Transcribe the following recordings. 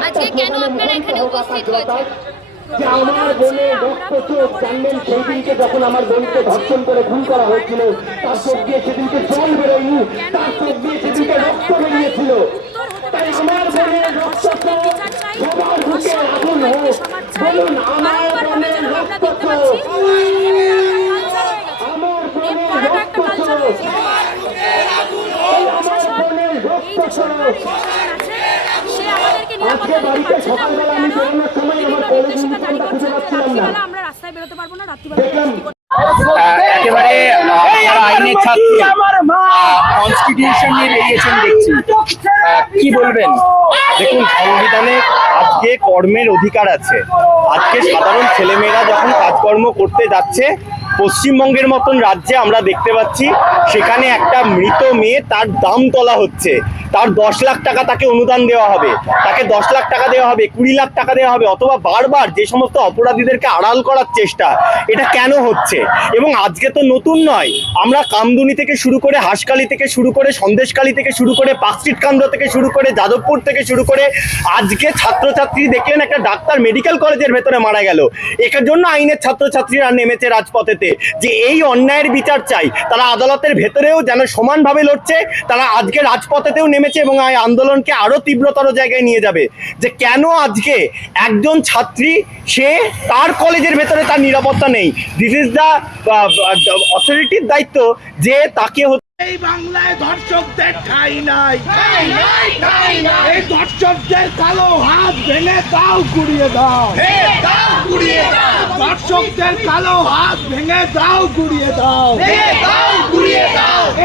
আজকে কেন আপনারা এখানে উপস্থিত হয়েছেন? যে আমার বোনের রক্ত চোখ জানলেন যখন আমার বোনকে ধর্ষণ করে খুন করা হয়েছিল তার চোখ দিয়ে সেদিনকে জল বেরোয়নি তার চোখ দিয়ে সেদিনকে রক্ত বেরিয়েছিল। তাই আমার বোনের রক্ত সবার বুকে আগুন হোক বলুন আমার বোনের রক্ত আমার বোনের রক্ত আমার বোনের রক্ত আজকে বাড়িতে সকালবেলা আমি বেরোনোর সময় আমার কলেজ ইউনিফর্মটা খুঁজে পাচ্ছিলাম না। আমরা রাস্তায় বেরোতে পারব না রাত্রিবেলা একেবারে আইনের ছাত্র। কনস্টিটিউশন নিয়ে বেরিয়েছেন দেখছি। কি বলবেন? দেখুন সংবিধানে আজকে কর্মের অধিকার আছে। আজকে সাধারণ ছেলেমেয়েরা যখন কাজকর্ম করতে যাচ্ছে পশ্চিমবঙ্গের মতন রাজ্যে আমরা দেখতে পাচ্ছি সেখানে একটা মৃত মেয়ে তার দাম তোলা হচ্ছে। তার দশ লাখ টাকা তাকে অনুদান দেওয়া হবে। তাকে দশ লাখ টাকা দেওয়া হবে, কুড়ি লাখ টাকা দেওয়া হবে, অথবা বারবার যে সমস্ত অপরাধীদেরকে আড়াল করার চেষ্টা, এটা কেন হচ্ছে? এবং আজকে তো নতুন নয়, আমরা কামদুনি থেকে শুরু করে হাসকালি থেকে শুরু করে সন্দেশকালী থেকে শুরু করে পার্কস্ট্রিট কান্দ থেকে শুরু করে যাদবপুর থেকে শুরু করে আজকে ছাত্রছাত্রী দেখলেন একটা ডাক্তার মেডিকেল কলেজের ভেতরে মারা গেল। এটার জন্য আইনের ছাত্রছাত্রীরা নেমেছে রাজপথেতে। যে এই অন্যায়ের বিচার চাই, তারা আদালতের ভেতরেও যেন সমানভাবে লড়ছে তারা আজকে রাজপথেতেও নেমেছে এবং এই আন্দোলনকে আরও তীব্রতর জায়গায় নিয়ে যাবে। যে কেন আজকে একজন ছাত্রী সে তার কলেজের ভেতরে তার নিরাপত্তা নেই। দিস ইজ দ্য অথরিটির দায়িত্ব যে তাকে হচ্ছে এই বাংলায় ধর্ষকদের ঠাই নাই। এই কালো হাত ভেঙে দাও। গুড়িয়ে দাও। ধর্ষকদের কালো হাত ভেঙে দাও। গুড়িয়ে দাও।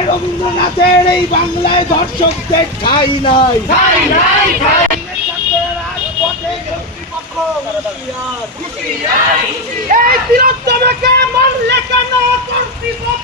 রবীন্দ্রনাথের এই বাংলায় ধর্ষকদের ঠাই নাই। এই মারলে কেন কর্তৃপক্ষ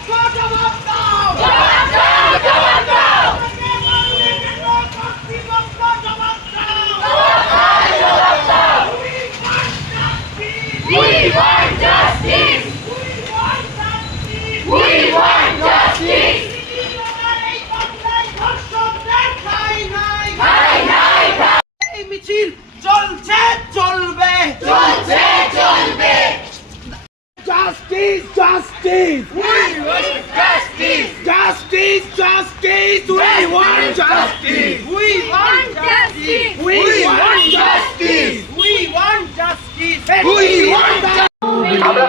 চলছে চলবে চলছে চলবে justice justice justice justice justice we want justice we want justice we want justice we want justice we want আমরা